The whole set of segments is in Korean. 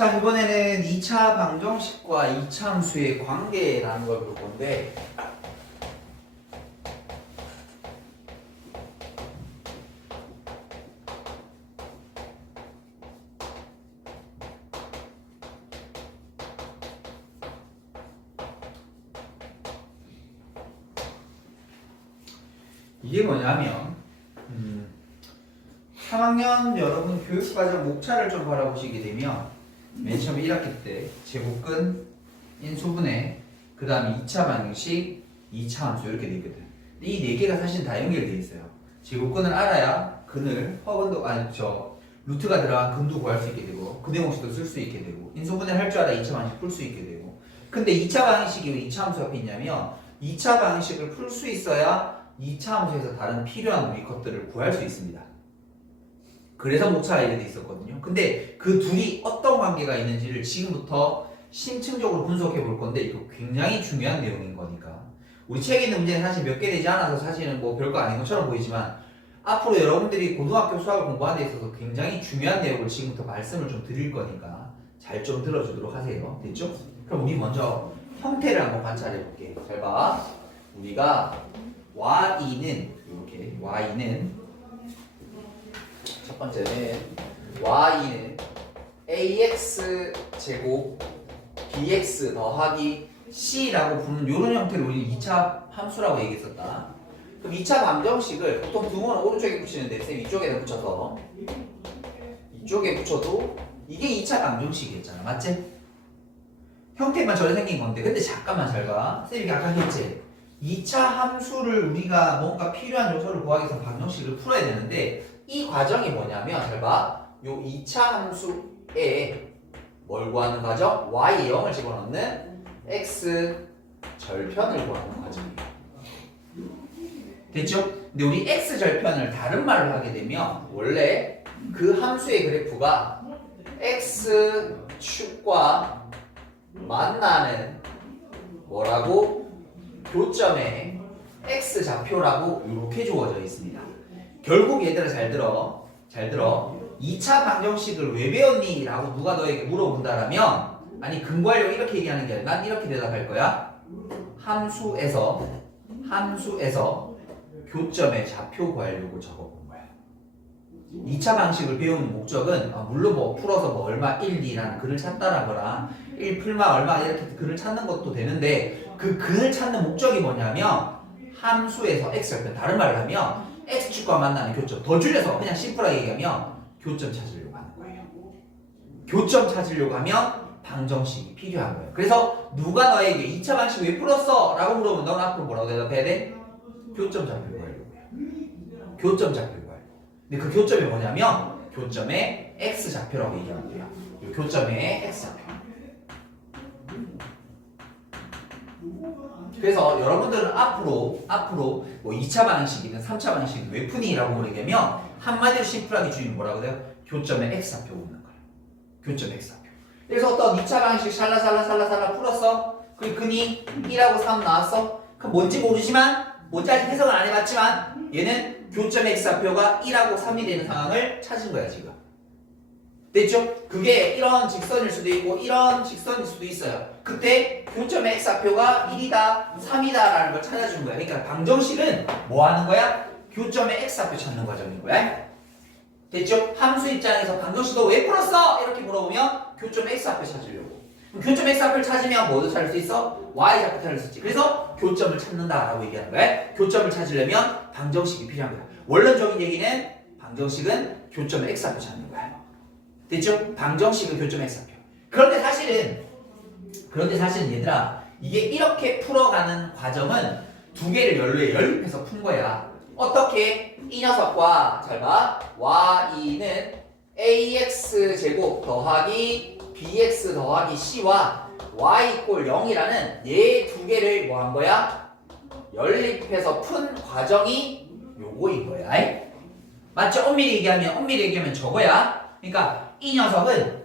자, 이번에는 2차 방정식과 이차함수의 관계라는 걸 볼 건데, 이게 뭐냐면 3학년 여러분 교육과정 목차를 좀 바라보시게 되면 맨 처음 1학기 때 제곱근, 인수분해, 그 다음에 2차 방정식, 2차 함수 이렇게 돼 있거든. 이 4개가 사실 다 연결되어 있어요. 제곱근을 알아야 근을 허근도 루트가 들어간 근도 구할 수 있게 되고 근의 공식도 쓸 수 있게 되고 인수분해를 할 줄 알아야 2차 방정식 풀 수 있게 되고. 근데 2차 방정식이 왜 2차 함수 앞에 있냐면 2차 방정식을 풀 수 있어야 2차 함수에서 다른 필요한 우리 것들을 구할 수 있습니다. 그래서 목차가 이렇게 돼 있었거든요. 근데 그 둘이 어떤 관계가 있는지를 지금부터 심층적으로 분석해 볼 건데 이거 굉장히 중요한 내용인 거니까. 우리 책에 있는 문제는 사실 몇 개 되지 않아서 사실은 뭐 별거 아닌 것처럼 보이지만 앞으로 여러분들이 고등학교 수학을 공부하는 데 있어서 굉장히 중요한 내용을 지금부터 말씀을 좀 드릴 거니까 잘 좀 들어주도록 하세요. 됐죠? 그럼 우리 먼저 형태를 한번 관찰해 볼게. 잘 봐. 우리가 y는 이렇게 y는 첫 번째는 y는 ax 제곱 bx 더하기 c라고 부르는 이런 형태를 우리 2차 함수라고 얘기했었다. 그럼 2차 방정식을 보통 등호는 오른쪽에 붙이는데 쌤 이쪽에다 붙여서 이쪽에 붙여도 이게 2차 방정식이었잖아. 맞지? 형태만 저래 생긴 건데 근데 잠깐만 잘 봐. 쌤이 아까 했지? 2차 함수를 우리가 뭔가 필요한 요소를 구하기 위해서 방정식을 풀어야 되는데 이 과정이 뭐냐면 잘 봐. 요 2차 함수에 뭘 구하는 과정? y에 0을 집어넣는 x 절편을 구하는 과정이에요. 됐죠? 근데 우리 x 절편을 다른 말로 하게 되면 원래 그 함수의 그래프가 x축과 만나는 뭐라고? 교점에 x좌표라고 이렇게 주어져 있습니다. 결국 얘들아 잘 들어. 2차 방정식을 왜 배웠니? 라고 누가 너에게 물어본다라면 아니 근거하려고 이렇게 얘기하는 게 아니라 난 이렇게 대답할 거야. 함수에서 교점의 좌표 구하려고 적어본 거야. 2차 방식을 배우는 목적은 물론 뭐 풀어서 뭐 얼마 1, 2라는 글을 찾다라거나 1 풀마 얼마 이렇게 글을 찾는 것도 되는데 그 근을 찾는 목적이 뭐냐면 함수에서 x절편 다른 말로 하면 x축과 만나는 교점 더 줄여서 그냥 심플하게 얘기하면 교점 찾으려고 하는 거예요. 교점 찾으려고 하면 방정식이 필요한 거예요. 그래서 누가 너에게 2차 방식 왜 풀었어? 라고 물어보면 넌 앞으로 뭐라고 대답해야 돼? 교점 잡히려고 하려고 해요. 교점 잡히려고 하려고. 근데 그 교점이 뭐냐면 교점의 x좌표라고 얘기하면 돼요. 이 교점의 x좌표. 그래서 여러분들은 앞으로 뭐 2차 방식이든 3차 방식이든 왜 푸니? 라고 물으면 한마디로 심플하게 주인 뭐라고 해요? 교점의 x좌표 묻는 거예요. 교점의 x좌표. 그래서 어떤 2차 방식 샬라샬라 풀었어? 그리고 근이 1하고 3 나왔어? 그럼 뭔지 모르지만 뭔지 아직 해석은 안 해봤지만 얘는 교점의 x좌표가 1하고 3이 되는 상황을 찾은 거야 지금. 됐죠? 그게 이런 직선일 수도 있고 이런 직선일 수도 있어요. 그때 교점의 x좌표가 1이다 3이다 라는 걸 찾아준 거야. 그러니까 방정식은 뭐 하는 거야? 교점의 x좌표 찾는 과정인 거야. 됐죠? 함수 입장에서 방정식 너 왜 풀었어? 이렇게 물어보면 교점의 x좌표 찾으려고. 교점의 x좌표를 찾으면 뭐도 찾을 수 있어? y좌표 찾을 수 있지. 그래서 교점을 찾는다라고 얘기하는 거야. 교점을 찾으려면 방정식이 필요한 거야. 원론적인 얘기는 방정식은 교점의 x좌표 찾는 거야. 됐죠? 방정식은 교점의 x좌표. 그런데 사실은 얘들아 이게 이렇게 풀어가는 과정은 두 개를 연립해서 푼 거야. 어떻게? 이 녀석과 잘 봐. y는 ax 제곱 더하기 bx 더하기 c와 y 이꼴 0이라는 얘 두 개를 뭐 한 거야? 연립해서 푼 과정이 요거인 거야. 맞죠? 엄밀히 얘기하면 저거야. 그러니까 이 녀석은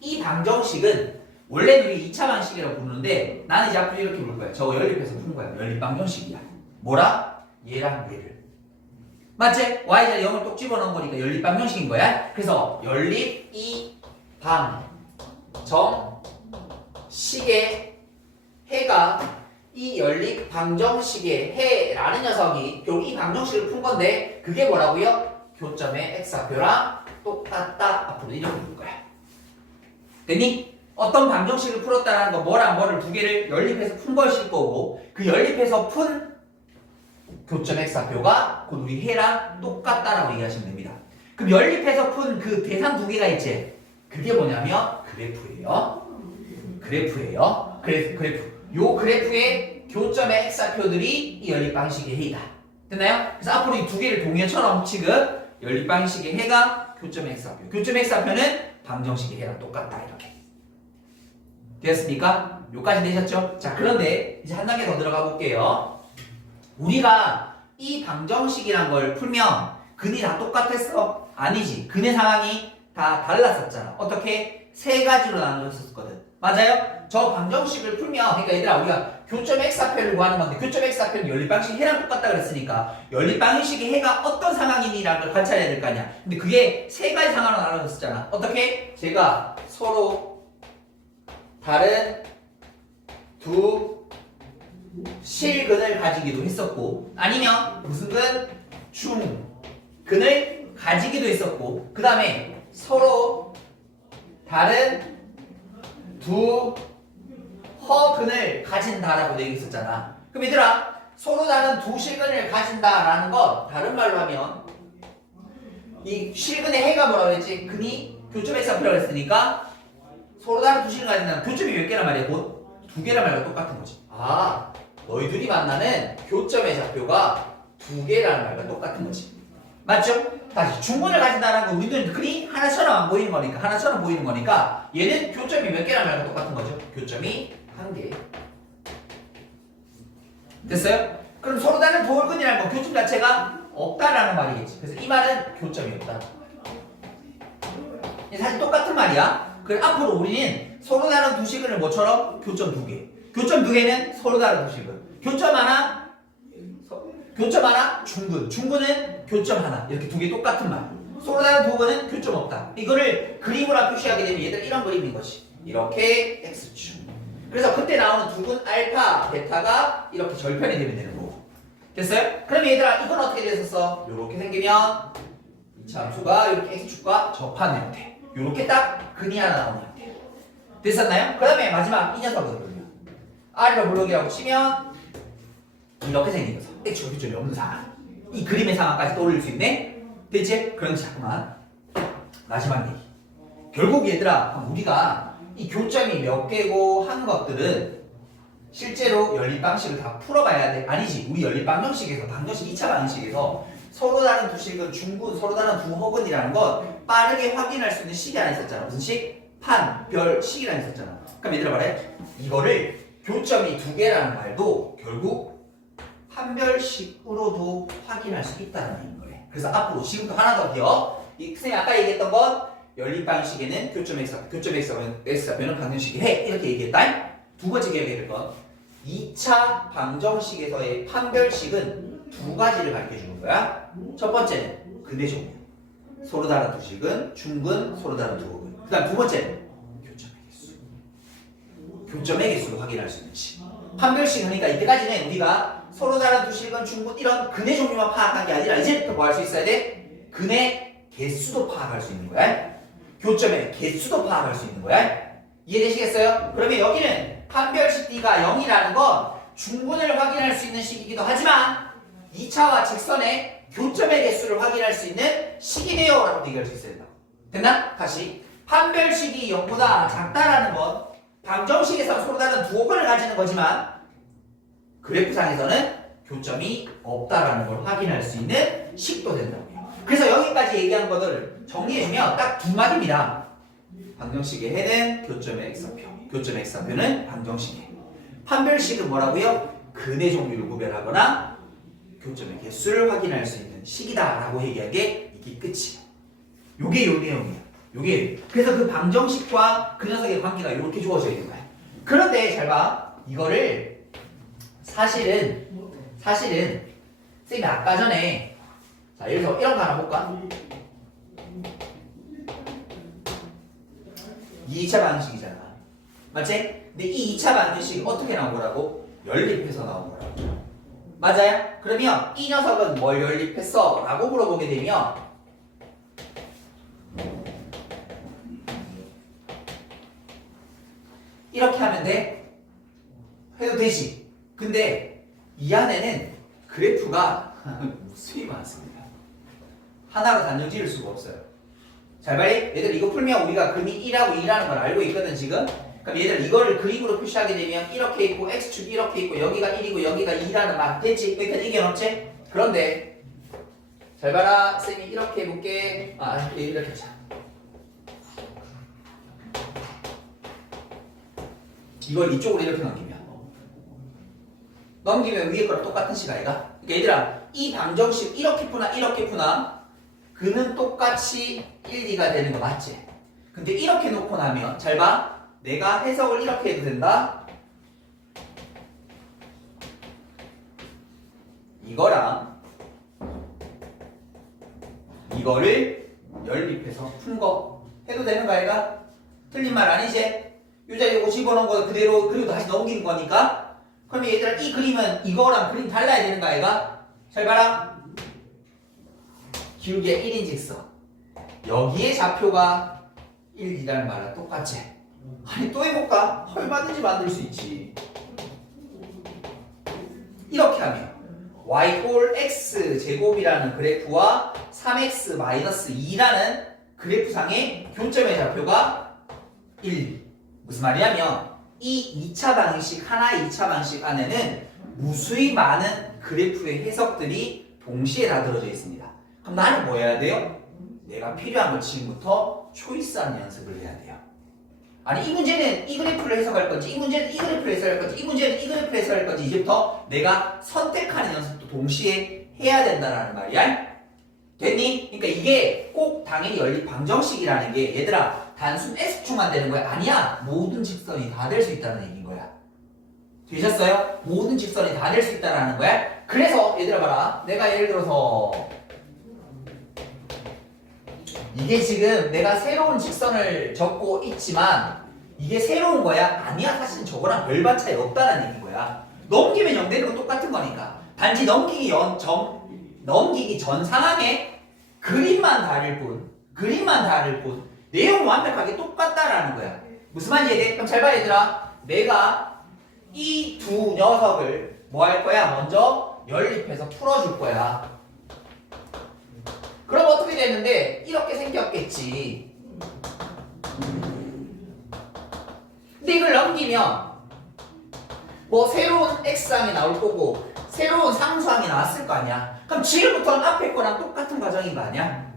이 방정식은 원래는 우리 2차 방식이라고 부르는데 나는 이제 앞으로 이렇게 부를 거야. 저거 연립해서 푼 거야. 연립 방정식이야. 뭐라? 얘랑 얘를. 맞지? y자리 0을 똑 집어넣은 거니까 연립 방정식인 거야. 그래서 연립 이 방정식의 해가 이 연립 방정식의 해라는 녀석이 결국 이 방정식을 푼 건데 그게 뭐라고요? 교점의 x좌표랑 똑같다. 앞으로 이렇게 볼 거야. 됐니? 어떤 방정식을 풀었다는 거 뭐랑 뭐를 두 개를 연립해서 푼 것일 거고 그 연립해서 푼 교점 x좌표가 곧 우리 해랑 똑같다라고 얘기하시면 됩니다. 그럼 연립해서 푼 그 대상 두 개가 있지? 그게 뭐냐면 그래프예요. 그래프. 요 그래프의 교점의 x좌표들이 이 연립 방식의 해이다. 됐나요? 그래서 앞으로 이 두 개를 동의어처럼 지금 연립 방식의 해가 교점의 x좌표. 교점의 x좌표는 방정식의 해랑 똑같다. 이렇게. 되었습니까? 요까지 되셨죠? 자, 그런데 이제 한 단계 더 들어가 볼게요. 우리가 이 방정식이란 걸 풀면 근이 다 똑같았어? 아니지. 근의 상황이 다 달랐었잖아. 어떻게? 세 가지로 나눠졌었거든. 맞아요? 저 방정식을 풀면 그러니까 얘들아 우리가 교점 x좌표를 구하는 건데 교점 x좌표는 연립 방식의 해랑 똑같다 그랬으니까 연립 방식의 해가 어떤 상황이니라는 걸 관찰해야 될 거 아니야. 근데 그게 세 가지 상황으로 나눠졌었잖아. 어떻게? 제가 서로 다른 두 실근을 가지기도 했었고 아니면 무슨 근? 중근을 가지기도 했었고 그 다음에 서로 다른 두 허근을 가진다라고 얘기했었잖아. 그럼 얘들아 서로 다른 두 실근을 가진다라는 건 다른 말로 하면 이 실근의 해가 뭐라고 했지? 근이 교점 x좌표라고 했으니까 서로 다른 두 실근을 가진다는 교점이 몇 개란 말이야? 곧 두 개란 말과 똑같은 거지. 아 너희들이 만나는 교점의 좌표가 두 개라는 말과 똑같은 거지. 맞죠? 다시 중근을 가진다는 건 우리는 근이 하나처럼 안 보이는 거니까 하나처럼 보이는 거니까 얘는 교점이 몇 개라는 말과 똑같은 거죠. 교점이 한 개. 됐어요? 그럼 서로 다른 도홀근이라는 건 교점 자체가 없다라는 말이겠지. 그래서 이 말은 교점이 없다. 사실 똑같은 말이야. 그래서 앞으로 우리는 서로 다른 두 실근을 뭐처럼? 교점 두 개. 교점 두 개는 서로 다른 두 실근. 교점 하나 중근. 중근은 교점 하나. 이렇게 두 개 똑같은 말. 서로 다른 두 근은 교점 없다. 이거를 그림으로 표시하게 되면 얘들 이런 그림인 것이. 이렇게 x축. 그래서 그때 나오는 두근 알파, 베타가 이렇게 절편이 되면 되는 거고. 됐어요? 그럼 얘들아 이건 어떻게 됐었어? 이렇게 생기면 이차 함수가 이렇게 x축과 접한 형태. 이렇게 딱 근이 하나 나오는 형태. 됐었나요? 그 다음에 마지막 이 녀석은 R이가 블록이라고 치면 이렇게 생긴 거죠. x축 교점이 없는 상황. 이 그림의 상황까지 떠올릴 수 있네? 됐지? 그런데 잠깐만 마지막 얘기. 결국 얘들아 우리가 이 교점이 몇 개고 하는 것들은 실제로 연립 방식을 다 풀어봐야 돼. 아니지. 우리 연립 방정식에서 방정식 2차 방정식에서 서로 다른 두 실근, 중근, 서로 다른 두 허근이라는 건 빠르게 확인할 수 있는 식이 하나 있었잖아. 무슨 식? 판, 별, 식이라는 있었잖아. 그럼 얘들아 말해. 이거를 교점이 두 개라는 말도 결국 판별식으로도 확인할 수 있다는 얘기인 거예요. 그래서 앞으로 지금부터 하나 더 기억. 이 선생님이 아까 얘기했던 건 연립 방식에는 교점 x좌표는 방정식이 해. 이렇게 얘기했다. 두 번째 기억해야 될 건 2차 방정식에서의 판별식은 두 가지를 가르쳐 주는 거야. 첫 번째는 근의 종류. 서로 다른 두 식은, 중근, 서로 다른 두 허근. 그 다음 두 번째는 교점의 개수. 교점의 개수를 확인할 수 있는 식. 판별식 그러니까 이때까지는 우리가 서로 다른 두 식은, 중근 이런 근의 종류만 파악한 게 아니라 이제부터 뭐 할 수 있어야 돼? 근의 개수도 파악할 수 있는 거야. 교점의 개수도 파악할 수 있는 거야. 이해되시겠어요? 그러면 여기는 판별식 D가 0이라는 건 중근을 확인할 수 있는 식이기도 하지만 2차와 직선의 교점의 개수를 확인할 수 있는 식이네요 라고 얘기할 수 있어야 된다. 됐나? 다시 판별식이 0보다 작다라는 건 방정식에서 서로 다른 두 호근을 가지는 거지만 그래프상에서는 교점이 없다라는 걸 확인할 수 있는 식도 된다고요. 그래서 여기까지 얘기한 것을 정리해주면 딱 두 마디입니다. 방정식의 해는 교점의 x좌표, 교점의 x좌표는 방정식의 해. 판별식은 뭐라고요? 근의 종류를 구별하거나 교점의 개수를 확인할 수 있는 식이다라고 얘기한 게 이게 끝이에요. 요게 요 내용이에요. 요게 그래서 그 방정식과 그 녀석의 관계가 이렇게 주어져 있는 거야. 그런데 잘 봐. 이거를 사실은 쌤이 아까 전에 자 여기서 이런 거 하나 볼까? 2차 방정식이잖아. 맞지? 근데 이 2차 방정식이 어떻게 나온 거라고? 연립해서 나온 거라고. 맞아요? 그러면 이 녀석은 뭘 연립했어? 라고 물어보게 되면 이렇게 하면 돼? 해도 되지. 근데 이 안에는 그래프가 무수히 많습니다. 하나로 단정 지을 수가 없어요. 잘 봐요. 얘들 이거 풀면 우리가 근이 1하고 2라는 걸 알고 있거든 지금. 그럼 얘들 이거를 그림으로 표시하게 되면 이렇게 있고 x축이 이렇게 있고 여기가 1이고 여기가 2라는 말 됐지? 여기까지 이겨놓지? 그런데 잘 봐라. 쌤이 이렇게 해볼게. 이렇게 자. 이걸 이쪽으로 이렇게 넘기면 위에 거랑 똑같은 시간이가. 그러니까 얘들아 이 방정식 이렇게 푸나 이렇게 푸나 그는 똑같이 1, 2가 되는 거 맞지? 근데 이렇게 놓고 나면 잘 봐. 내가 해석을 이렇게 해도 된다. 이거랑 이거를 연립해서 푼 거 해도 되는 거 아이가? 틀린 말 아니지? 요 자리에 이거 집어넣은 거 그대로 그리고 다시 넘기는 거니까. 그러면 얘들아 이 그림은 이거랑 그림 달라야 되는 거 아이가? 잘 봐라. 기울기가 1인 직선. 여기에 좌표가 1, 2라는 말랑 똑같지? 아니 또 해볼까? 얼마든지 만들 수 있지. 이렇게 하면 y 꼴 x 제곱이라는 그래프와 3x 마이너스 2라는 그래프상의 교점의 좌표가 1. 무슨 말이냐면 이 2차 방식 하나의 2차 방식 안에는 무수히 많은 그래프의 해석들이 동시에 다 들어져 있습니다. 그럼 나는 뭐 해야 돼요? 내가 필요한 걸 지금부터 초이스하는 연습을 해야 돼요. 아니 이 문제는 이 그래프를 해석할 건지 이 문제는 이 그래프를 해석할 건지 이 문제는 이 그래프를 해석할 건지 이제부터 내가 선택하는 연습도 동시에 해야 된다는 말이야. 됐니? 그러니까 이게 꼭 당연히 연립 방정식이라는 게 얘들아 단순 S축만 되는 거야? 아니야. 모든 직선이 다 될 수 있다는 얘기인 거야. 되셨어요? 모든 직선이 다 될 수 있다는 거야. 그래서 얘들아 봐라. 내가 예를 들어서 이게 지금 내가 새로운 직선을 적고 있지만 이게 새로운 거야? 아니야. 사실 저거랑 별반 차이 없다는 얘기인 거야. 넘기면 0 되는 건 똑같은 거니까. 단지 넘기기 전 상황에 그림만 다를 뿐 내용은 완벽하게 똑같다라는 거야. 무슨 말인지 이해돼? 그럼 잘 봐 얘들아. 내가 이 두 녀석을 뭐 할 거야? 먼저 연립해서 풀어줄 거야. 그럼 어떻게 되는데 이렇게 생겼겠지. 근데 이걸 넘기면 뭐 새로운 x항이 나올 거고 새로운 상수항이 나왔을 거 아니야. 그럼 지금부터는 앞에 거랑 똑같은 과정인 거 아니야?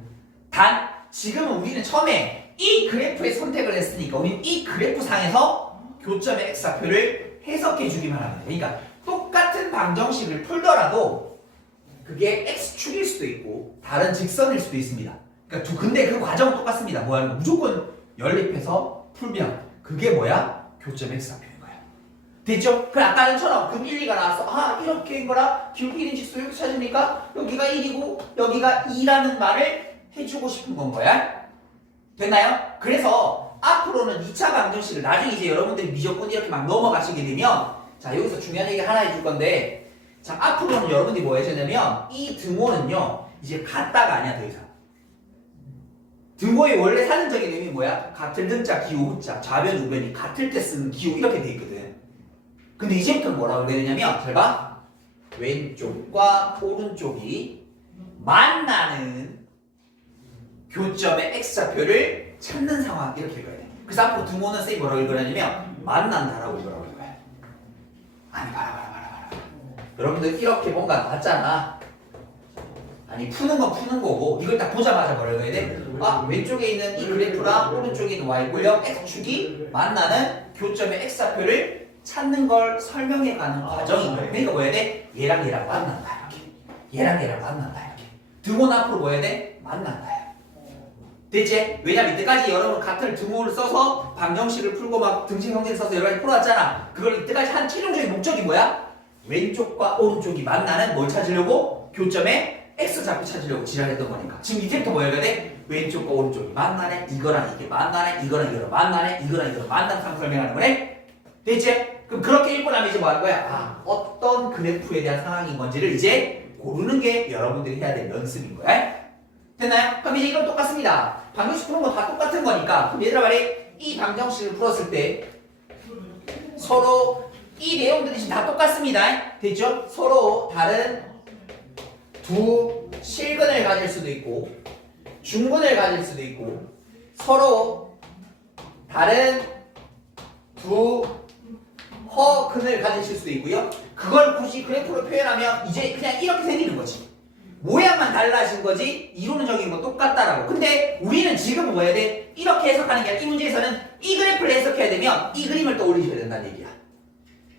단 지금은 우리는 처음에 이 그래프에 선택을 했으니까 우리는 이 그래프 상에서 교점의 x좌표를 해석해 주기만 하면 돼. 그러니까 똑같은 방정식을 풀더라도 그게 x축일 수도 있고 다른 직선일 수도 있습니다. 그러니까 근데 그 과정은 똑같습니다. 뭐야? 무조건 연립해서 풀면 그게 뭐야? 교점 x좌표인 거야. 됐죠? 그 아까처럼 금 1, 2가 나왔어. 이렇게인 거라 기울기 1인 직선 이렇게 찾으니까 여기가 1이고 여기가 2라는 말을 해주고 싶은 건 거야. 됐나요? 그래서 앞으로는 2차 방정식을 나중에 이제 여러분들이 무조건 이렇게 막 넘어가시게 되면 자 여기서 중요한 얘기 하나 해줄 건데 자 앞으로는 여러분들이 뭐 해주냐면 이 등호는요 이제 같다가 아니야 더 이상. 등호의 원래 사전적인 의미 뭐야? 같을 등자 기호 후자 좌변 우변이 같을 때 쓰는 기호 이렇게 돼 있거든. 근데 이제부터는 뭐라고 그래야 되냐면 잘 봐. 왼쪽과 오른쪽이 만나는 교점의 x좌표를 찾는 상황 이렇게 읽어야 돼. 그래서 앞으로 등호는 쌤이 뭐라고 읽으냐면 만난다라고 읽으라고 읽어요. 아니 봐라. 여러분들 이렇게 뭔가 맞잖아. 아니 푸는 건 푸는 거고 이걸 딱 보자마자 뭐라고 해야 돼? 왼쪽에 있는 이 그래프랑 오른쪽에 있는 y꼴형 x축이 만나는 교점의 x좌표를 찾는 걸 설명해가는 과정인 거예요. 그러니까 뭐 해야 돼? 얘랑 얘랑 만난다 이렇게. 얘랑 얘랑 만난다 이렇게. 등호는 앞으로 뭐 해야 돼? 만난다. 됐지? 왜냐면 이때까지 여러분 같은 등호를 써서 방정식을 풀고 막 등식 형태를 써서 여러 가지 풀어왔잖아. 그걸 이때까지 한 최종적인 목적이 뭐야? 왼쪽과 오른쪽이 만나는 뭘 찾으려고? 교점의 x좌표 찾으려고 지랄했던 거니까. 지금 이제부터 뭐 해야 돼? 왼쪽과 오른쪽이 만나네. 이거랑 이게 만나네. 이거랑 이거랑 만나네. 이거랑 이거랑 만나는 상황 설명하는 거네. 됐지? 그럼 그렇게 읽고 나면 이제 뭐 하는 거야? 아, 어떤 그래프에 대한 상황인 건지를 이제 고르는 게 여러분들이 해야 될 연습인 거야. 됐나요? 그럼 이제 이건 똑같습니다. 방정식 푸는 거 다 똑같은 거니까. 그럼 얘들아 말이 이 방정식을 풀었을 때 서로 이 내용들이 지금 다 똑같습니다. 됐죠? 서로 다른 두 실근을 가질 수도 있고 중근을 가질 수도 있고 서로 다른 두 허근을 가지실 수도 있고요. 그걸 굳이 그래프로 표현하면 이제 그냥 이렇게 생기는 거지. 모양만 달라진 거지 이론적인 건 똑같다라고. 근데 우리는 지금 뭐 해야 돼? 이렇게 해석하는 게 아니라 이 문제에서는 이 그래프를 해석해야 되면 이 그림을 떠올리셔야 된다는 얘기야.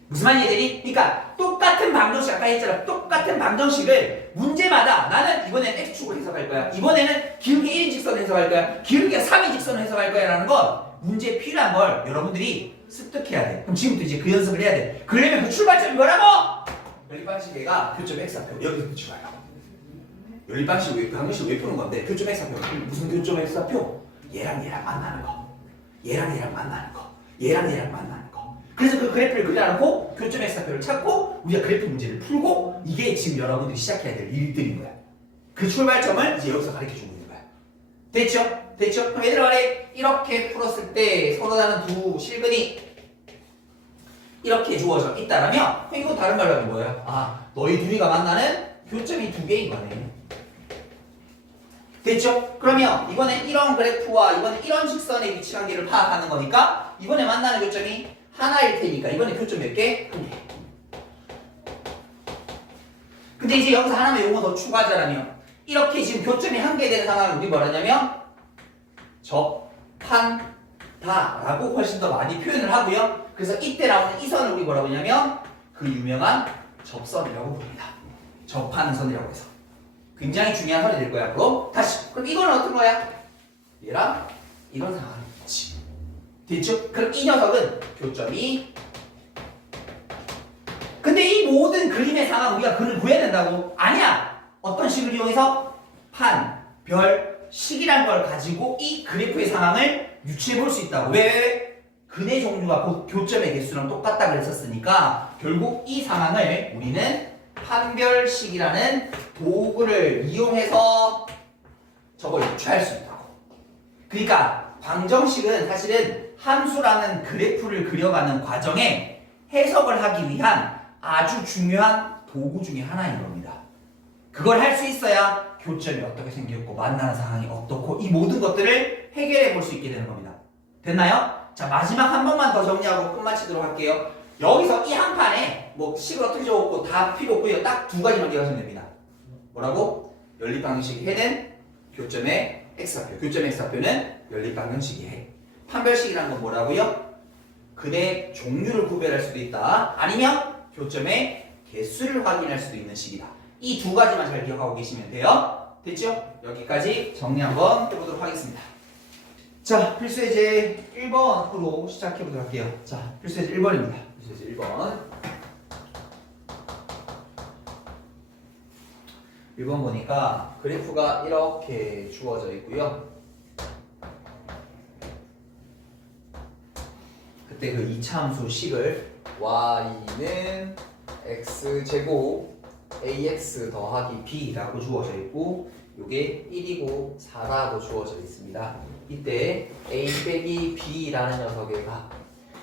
무슨 말인지 되니? 그러니까 똑같은 방정식 아까 했잖아. 똑같은 방정식을 문제마다 나는 이번에는 X축을 해석할 거야. 이번에는 기울기 1인 직선을 해석할 거야. 기울기가 3인 직선을 해석할 거야 라는 건 문제에 필요한 걸 여러분들이 습득해야 돼. 그럼 지금부터 이제 그 연습을 해야 돼. 그러려면 그 출발점이 뭐라고? 연립방식에가 교점 X좌표 여기서 붙여가요. 연립방식 방정식 왜 푸는 건데 교점 X좌표 무슨 교점 X좌표? 얘랑 얘랑 만나는 거. 얘랑 얘랑 만나는 거. 얘랑 얘랑 만나는 거. 그래서 그 그래프를 그려놓고 교점 X좌표를 찾고 우리가 그래프 문제를 풀고 이게 지금 여러분들이 시작해야 될 일들인 거야. 그 출발점을 이제 여기서 가르쳐주고 있는 거야. 됐죠? 됐죠? 그럼 얘들아 말해 이렇게 풀었을 때 서로 다른 두 실근이 이렇게 주어져 있다라면 이거 다른 말로 하면 뭐예요? 아, 너희 둘이가 만나는 교점이 두 개인 거네. 됐죠? 그러면 이번에 이런 그래프와 이번에 이런 직선의 위치 관계를 파악하는 거니까 이번에 만나는 교점이 하나일 테니까 이번에 교점 몇 개? 한 개. 근데 이제 여기서 하나만 요거 더 추가하자면 이렇게 지금 교점이 한 개 되는 상황을 우리 뭐라 하냐면 접한다라고 훨씬 더 많이 표현을 하고요. 그래서 이때 나오는 이 선을 우리 뭐라고 하냐면 그 유명한 접선이라고 부릅니다. 접하는 선이라고 해서 굉장히 중요한 선이 될 거야. 앞으로 다시 그럼 이거는 어떤 거야? 얘랑 이런 상황이지. 됐죠? 그럼 이 녀석은 교점이 근데 이 모든 그림의 상황 우리가 그를 구해야 된다고? 아니야. 어떤 식을 이용해서 판, 별, 식이란 걸 가지고 이 그래프의 상황을 유추해 볼 수 있다고. 왜? 근의 종류가 곧 교점의 개수랑 똑같다 그랬었으니까 결국 이 상황을 우리는 판별식이라는 도구를 이용해서 저걸 유추할 수 있다고. 그러니까 방정식은 사실은 함수라는 그래프를 그려가는 과정에 해석을 하기 위한 아주 중요한 도구 중에 하나인 겁니다. 그걸 할 수 있어야 교점이 어떻게 생겼고 만나는 상황이 어떻고 이 모든 것들을 해결해 볼 수 있게 되는 겁니다. 됐나요? 자, 마지막 한 번만 더 정리하고 끝마치도록 할게요. 여기서 이 한 판에 뭐 식을 어떻게 적었고 다 필요 없고요. 딱 두 가지만 기억하시면 됩니다. 뭐라고? 연립방정식이 해는 교점의 X좌표. 교점의 X좌표는 연립방정식이 해. 판별식이라는 건 뭐라고요? 근의 종류를 구별할 수도 있다. 아니면 교점의 개수를 확인할 수도 있는 식이다. 이 두 가지만 잘 기억하고 계시면 돼요. 됐죠? 여기까지 정리 한번 해보도록 하겠습니다. 자, 필수예제 1번으로 시작해보도록 할게요. 자, 필수예제 1번입니다. 필수예제 1번. 1번 보니까 그래프가 이렇게 주어져 있고요. 그때 그 2차 함수 식을 y는 x제곱 ax 더하기 b라고 주어져 있고 요게 1이고 4라고 주어져 있습니다. 이때 a 빼기 b라는 녀석의 값.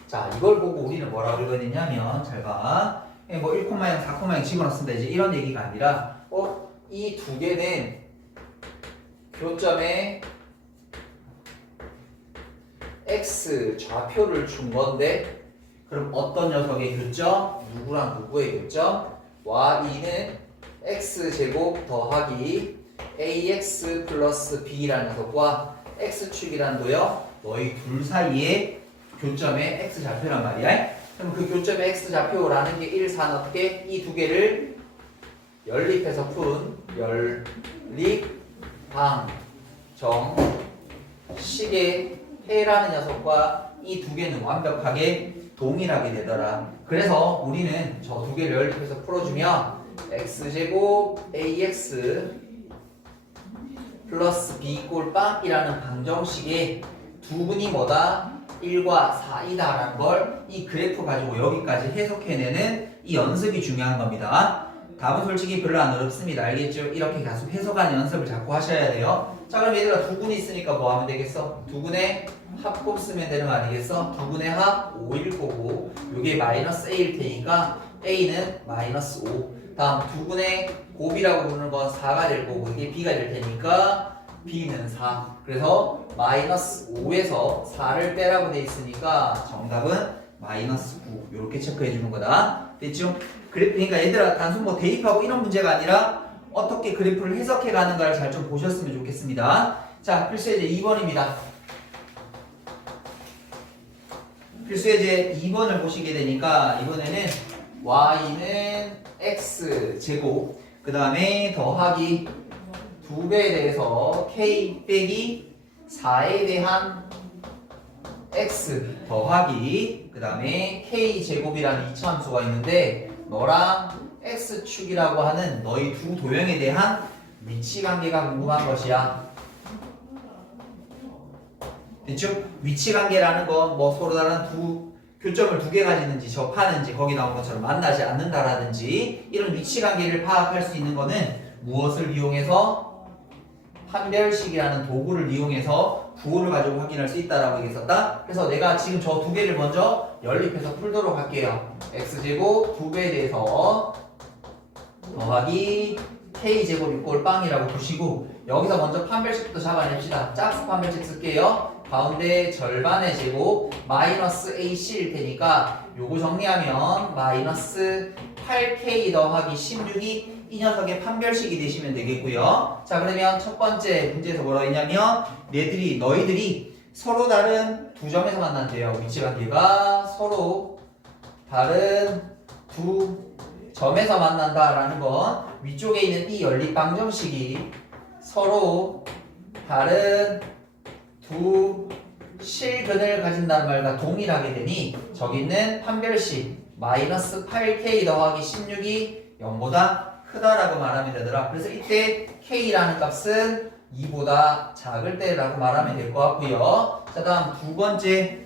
자, 이걸 보고 우리는 뭐라고 읽어냈냐면 잘 봐. 뭐 1,0, 4,0 집어넣습니다. 이제 이런 얘기가 아니라 이 두 개는 교점에 x 좌표를 준 건데 그럼 어떤 녀석의 교점? 누구랑 누구의 교점? y는 x제곱 더하기 ax 플러스 b라는 녀석과 x축이란 도요 너희 둘 사이의 교점의 x좌표란 말이야. 그럼 그 교점의 x좌표라는 게 1, 4는 어떻게? 이 두 개를 연립해서 푼 연립방정식의 해라는 녀석과 이 두 개는 완벽하게 동일하게 되더라. 그래서 우리는 저 두 개를 연립해서 풀어주면 x제곱 ax 플러스 b 꼴 빵이라는 방정식의 두 분이 뭐다? 1과 4이다라는 걸 이 그래프 가지고 여기까지 해석해내는 이 연습이 중요한 겁니다. 답은 솔직히 별로 안 어렵습니다. 알겠죠? 이렇게 계속 해석하는 연습을 자꾸 하셔야 돼요. 자, 그럼 얘들아 두 분이 있으니까 뭐 하면 되겠어? 두 분의 합곱 쓰면 되는 거 아니겠어? 두 분의 합 5일 거고 요게 마이너스 a일 테니까 a는 마이너스 5. 다음 두 분의 곱이라고 부르는 건 4가 될 거고 이게 b가 될 테니까 b는 4. 그래서 마이너스 5에서 4를 빼라고 돼 있으니까 정답은 마이너스 9. 이렇게 체크해 주는 거다. 됐죠? 그러니까 얘들아 단순 뭐 대입하고 이런 문제가 아니라 어떻게 그래프를 해석해 가는가를 잘 좀 보셨으면 좋겠습니다. 자, 필수예제 2번입니다. 필수예제 2번을 보시게 되니까 이번에는 y는 x 제곱 그 다음에 더하기 2배에 대해서 k 빼기 4에 대한 x 더하기 그 다음에 k 제곱이라는 이차함수가 있는데 너랑 x축이라고 하는 너희 두 도형에 대한 위치관계가 궁금한 것이야. 됐죠? 위치관계라는 건 뭐 서로 다른 두 교점을 두 개 가지는지 접하는지 거기 나온 것처럼 만나지 않는다라든지 이런 위치관계를 파악할 수 있는 거는 무엇을 이용해서? 판별식이라는 도구를 이용해서 부호를 가지고 확인할 수 있다라고 얘기했었다. 그래서 내가 지금 저 두 개를 먼저 연립해서 풀도록 할게요. x제곱 2배에 대해서 더하기 k제곱 이꼴 빵이라고 두시고 여기서 먼저 판별식부터 잡아냅시다. 짝수 판별식 쓸게요. 가운데 절반의 제곱 마이너스 ac일 테니까 요거 정리하면 마이너스 8k 더하기 16이 이 녀석의 판별식이 되시면 되겠고요. 자, 그러면 첫 번째 문제에서 뭐라고 했냐면 너희들이 서로 다른 두 점에서 만난대요. 위치관계가 서로 다른 두 점에서 만난다라는 건 위쪽에 있는 이 연립 방정식이 서로 다른 두 실근을 가진다는 말과 동일하게 되니 저기 있는 판별식 마이너스 8k 더하기 16이 0보다 크다라고 말하면 되더라. 그래서 이때 k라는 값은 2보다 작을 때라고 말하면 될 것 같고요. 자, 다음 두 번째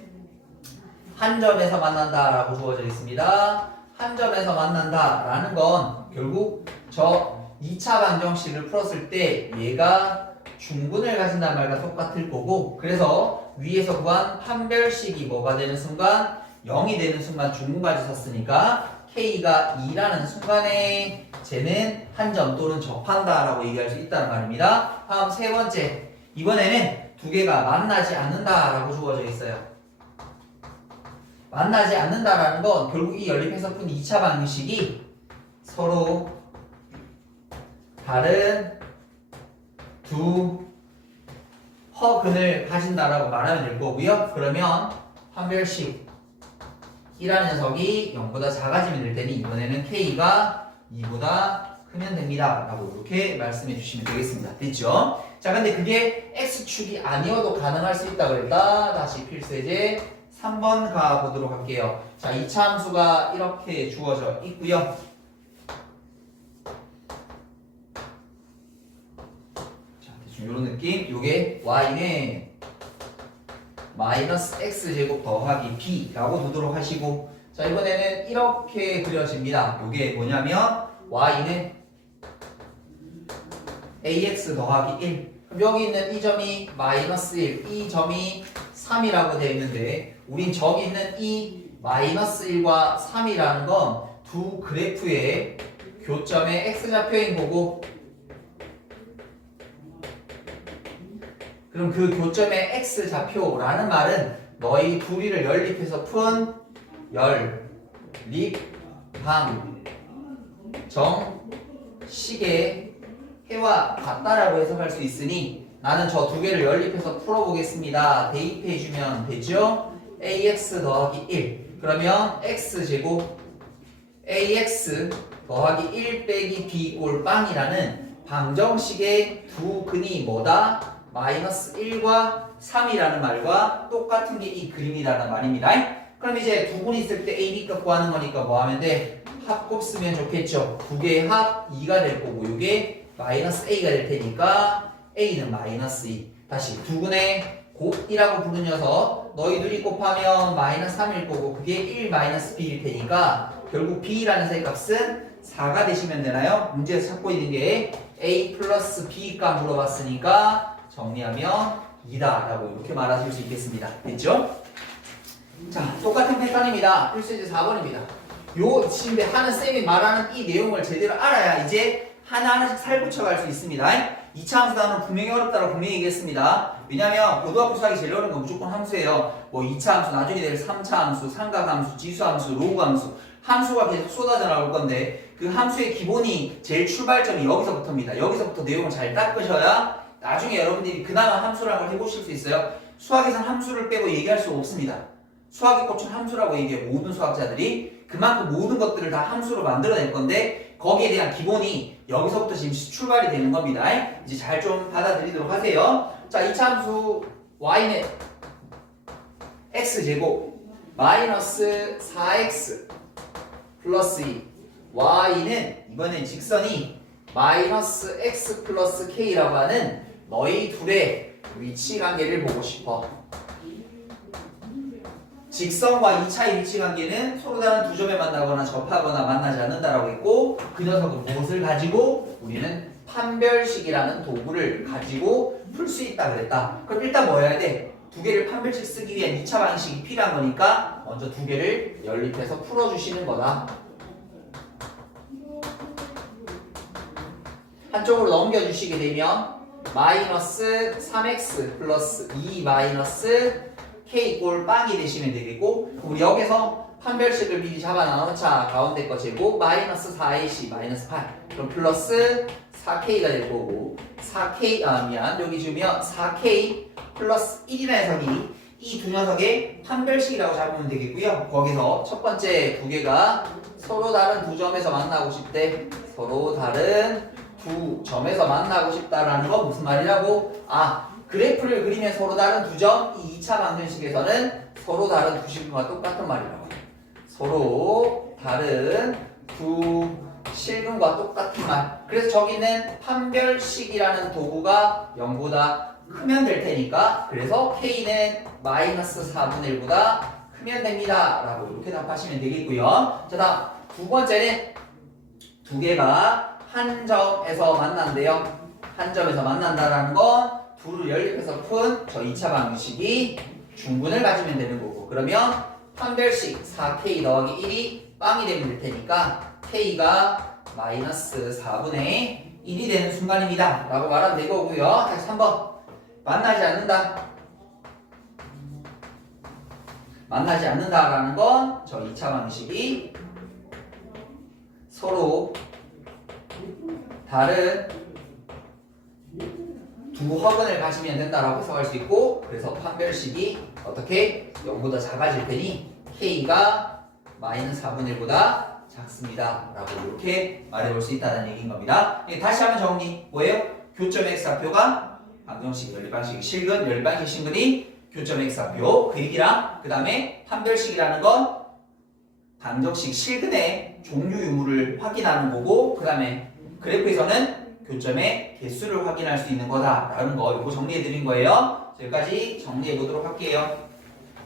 한 점에서 만난다라고 주어져 있습니다. 한 점에서 만난다라는 건 결국 저 2차 방정식을 풀었을 때 얘가 중근을 가진다는 말과 똑같을 거고 그래서 위에서 구한 판별식이 뭐가 되는 순간 0이 되는 순간 중근까지 썼으니까 k가 2라는 순간에 쟤는 한 점 또는 접한다라고 얘기할 수 있다는 말입니다. 다음 세 번째 이번에는 두 개가 만나지 않는다라고 주어져 있어요. 만나지 않는다라는 건 결국 이 연립해서 푼 2차 방식이 서로 다른 두 허근을 가진다라고 말하면 될 거고요. 그러면 판별식 1라는 녀석이 0보다 작아지면 될 테니 이번에는 k가 2보다 크면 됩니다 라고 이렇게 말씀해 주시면 되겠습니다. 됐죠? 자, 근데 그게 x축이 아니어도 가능할 수 있다 그랬다. 다시 필수예제 3번 가보도록 할게요. 자, 이차 함수가 이렇게 주어져 있고요. 자, 대충 이런 느낌. 요게 y는 마이너스 x제곱 더하기 b라고 두도록 하시고 자, 이번에는 이렇게 그려집니다. 요게 뭐냐면 y는 ax 더하기 1 그럼 여기 있는 이 점이 마이너스 1 이 점이 3이라고 되어 있는데 우린 저기 있는 이 마이너스 1과 3이라는 건 두 그래프의 교점의 x좌표인 거고 그럼 그 교점의 x좌표라는 말은 너희 둘이를 연립해서 푼 연립방정식의 해와 같다라고 해석할 수 있으니 나는 저 두 개를 연립해서 풀어보겠습니다. 대입해주면 되죠? ax 더하기 1 그러면 x제곱 ax 더하기 1 빼기 b 꼴 빵이라는 방정식의 두 근이 뭐다? 마이너스 1과 3이라는 말과 똑같은 게 이 그림이라는 말입니다. 그럼 이제 두 분이 있을 때 a, b 값 구하는 거니까 뭐 하면 돼? 합곱 쓰면 좋겠죠. 두 개의 합 2가 될 거고 이게 마이너스 a가 될 테니까 a는 마이너스 2. 다시 두근의 곱이라고 부른 녀석 너희 둘이 곱하면 마이너스 3일 거고 그게 1 마이너스 b일 테니까 결국 b라는 세 값은 4가 되시면 되나요? 문제에서 찾고 있는 게 a 플러스 b 값 물어봤으니까 정리하면 2다 라고 이렇게 말하실 수 있겠습니다. 됐죠? 자, 똑같은 패턴입니다. 필수제 4번입니다. 요 지금 하는 쌤이 말하는 이 내용을 제대로 알아야 이제 하나하나씩 살붙여갈 수 있습니다. 2차 함수 단어는 분명히 어렵다고 분명히 얘기했습니다. 왜냐면 고등학교 수학이 제일 어려운 건 무조건 함수예요. 뭐 2차 함수, 나중에 될 3차 함수, 삼각함수, 지수함수, 로그함수 함수가 계속 쏟아져 나올 건데 그 함수의 기본이 제일 출발점이 여기서부터입니다. 여기서부터 내용을 잘 닦으셔야 나중에 여러분들이 그나마 함수라는 걸 해보실 수 있어요. 수학에서는 함수를 빼고 얘기할 수 없습니다. 수학의 꽃은 함수라고 얘기해요. 모든 수학자들이. 그만큼 모든 것들을 다 함수로 만들어낼 건데 거기에 대한 기본이 여기서부터 지금 출발이 되는 겁니다. 이제 잘 좀 받아들이도록 하세요. 자, 2차 함수 y는 x제곱 마이너스 4x 플러스 2 y는 이번엔 직선이 마이너스 x 플러스 k라고 하는 너희 둘의 위치관계를 보고 싶어. 직선과 2차의 위치관계는 서로 다른 두 점에 만나거나 접하거나 만나지 않는다라고 했고 그 녀석은 무엇을 가지고? 우리는 판별식이라는 도구를 가지고 풀 수 있다 그랬다. 그럼 일단 뭐 해야 돼? 두 개를 판별식 쓰기 위한 2차 방식이 필요한 거니까 먼저 두 개를 연립해서 풀어주시는 거다. 한쪽으로 넘겨주시게 되면 마이너스 3x 플러스 2 마이너스 k 꼴 빵이 되시면 되겠고 우리 여기서 판별식을 미리 잡아 나눠놓자. 가운데 거 제곱 마이너스 4ac 마이너스 8 그럼 플러스 4k가 될 거고 4k 여기 주면 4k 플러스 1이라는 녀석이 이 두 녀석의 판별식이라고 잡으면 되겠고요. 거기서 첫 번째 두 개가 서로 다른 두 점에서 만나고 싶대. 서로 다른 두 점에서 만나고 싶다라는 건 무슨 말이라고? 그래프를 그리면 서로 다른 두 점, 이 2차 방정식에서는 서로 다른 두 실근과 똑같은 말이라고. 서로 다른 두 실근과 똑같은 말. 그래서 저기는 판별식이라는 도구가 0보다 크면 될 테니까 그래서 K는 마이너스 4분의 1보다 크면 됩니다. 라고 이렇게 답하시면 되겠고요. 자, 다음 두 번째는 두 개가 한 점에서 만난대요. 한 점에서 만난다라는 건 둘을 연립해서 푼 저 2차 방식이 중근을 가지면 되는 거고 그러면 판별식 4k 더하기 1이 빵이 되면 될 테니까 k가 마이너스 4분의 1이 되는 순간입니다 라고 말하면 되고요. 다시 3번 만나지 않는다. 만나지 않는다라는 건 저 2차 방식이 서로 다른 두 허근을 가지면 된다라고 해석할 수 있고 그래서 판별식이 어떻게 0보다 작아질 테니 k가 마이너스 4분의 1보다 작습니다 라고 이렇게 말해볼 수 있다는 얘기인 겁니다. 다시 한번 정리 뭐예요? 교점 x좌표가 방정식 연립방식 실근 연립방식 실근이 교점 x좌표 그 얘기랑 그 다음에 판별식이라는 건 방정식 실근의 종류 유무를 확인하는 거고 그 다음에 그래프에서는 교점의 개수를 확인할 수 있는 거다라는 거 이거 정리해 드린 거예요. 여기까지 정리해 보도록 할게요.